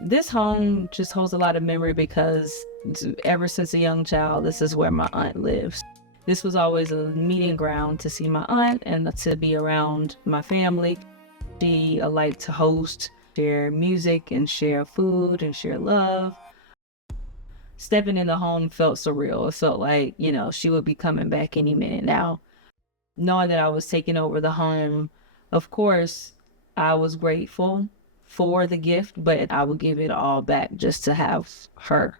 This home just holds a lot of memory because ever since a young child, this is where my aunt lives. This was always a meeting ground to see my aunt and to be around my family. She liked to host, share music and share food and share love. Stepping in the home felt surreal. It felt like, she would be coming back any minute now. Knowing that I was taking over the home, of course, I was grateful for the gift, but I would give it all back just to have her.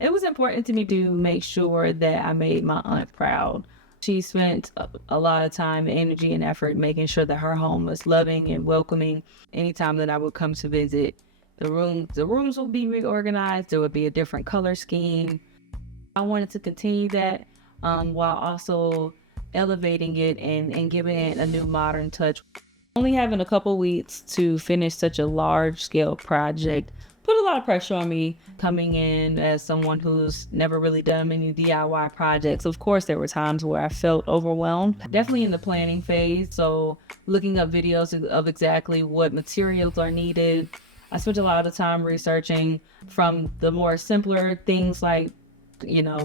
It was important to me to make sure that I made my aunt proud. She spent a lot of time, energy, and effort making sure that her home was loving and welcoming. Anytime that I would come to visit, the rooms would be reorganized. There would be a different color scheme. I wanted to continue that while also elevating it and giving it a new modern touch. Only having a couple weeks to finish such a large scale project put a lot of pressure on me, coming in as someone who's never really done many DIY projects. Of course, there were times where I felt overwhelmed, definitely in the planning phase. So looking up videos of exactly what materials are needed. I spent a lot of time researching, from the more simpler things like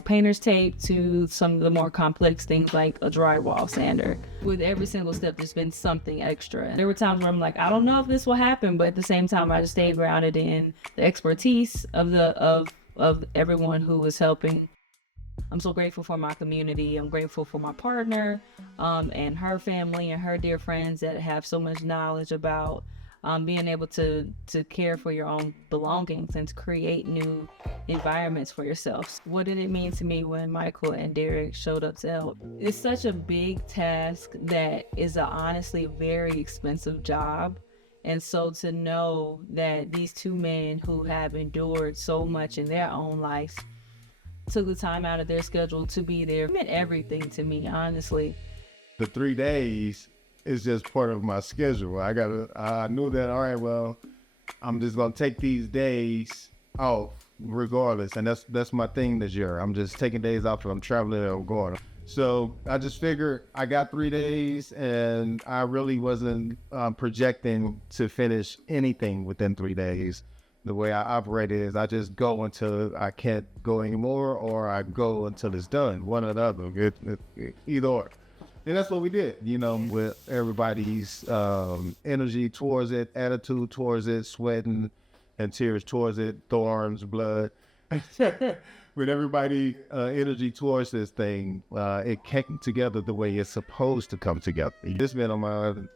painter's tape to some of the more complex things like a drywall sander. With every single step, there's been something extra. There were times where I'm like, I don't know if this will happen, but at the same time, I just stayed grounded in the expertise of everyone who was helping. I'm so grateful for my community. I'm grateful for my partner and her family and her dear friends that have so much knowledge about being able to care for your own belongings and to create new environments for yourself. What did it mean to me when Michael and Derek showed up to help? It's such a big task that is a honestly very expensive job. And so to know that these two men who have endured so much in their own lives took the time out of their schedule to be there meant everything to me, honestly. The 3 days is just part of my schedule. I knew that, all right, well, I'm just gonna take these days off regardless. And that's my thing this year. I'm just taking days off if I'm traveling or I'm going. So I just figured I got 3 days and I really wasn't projecting to finish anything within 3 days. The way I operate is I just go until I can't go anymore, or I go until it's done, one or the other, either or. And that's what we did, with everybody's energy towards it, attitude towards it, sweating and tears towards it, thorns, blood. With everybody energy towards this thing, it came together the way it's supposed to come together. It's been on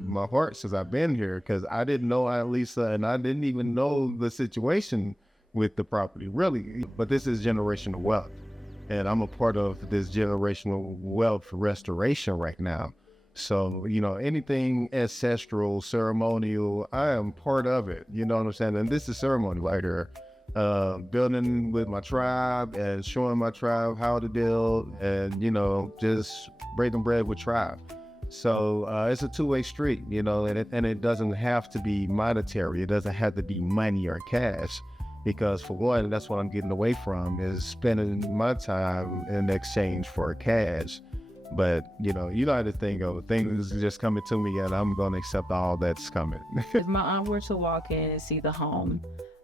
my heart since I've been here, because I didn't know Aunt Lisa, and I didn't even know the situation with the property, really. But this is generational wealth. And I'm a part of this generational wealth restoration right now. So, anything ancestral, ceremonial, I am part of it. You know what I'm saying? And this is ceremony right here. Building with my tribe and showing my tribe how to build and, just breaking bread with tribe. So it's a two-way street, and it doesn't have to be monetary. It doesn't have to be money or cash. Because for one, that's what I'm getting away from, is spending my time in exchange for cash. But, you know how to think of things just coming to me, and I'm going to accept all that's coming. If my aunt were to walk in and see the home,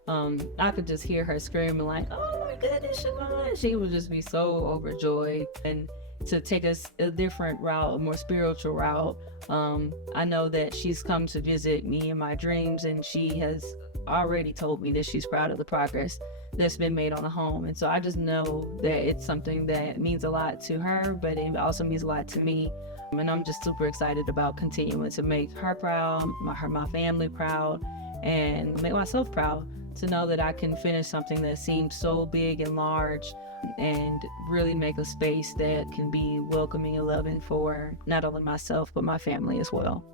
I could just hear her screaming like, oh my goodness, Siobhan. She would just be so overjoyed. And to take us a different route, a more spiritual route, I know that she's come to visit me in my dreams, and she has already told me that she's proud of the progress that's been made on the home. And so I just know that it's something that means a lot to her, but it also means a lot to me. And I'm just super excited about continuing to make her proud, my family proud, and make myself proud to know that I can finish something that seems so big and large and really make a space that can be welcoming and loving for not only myself, but my family as well.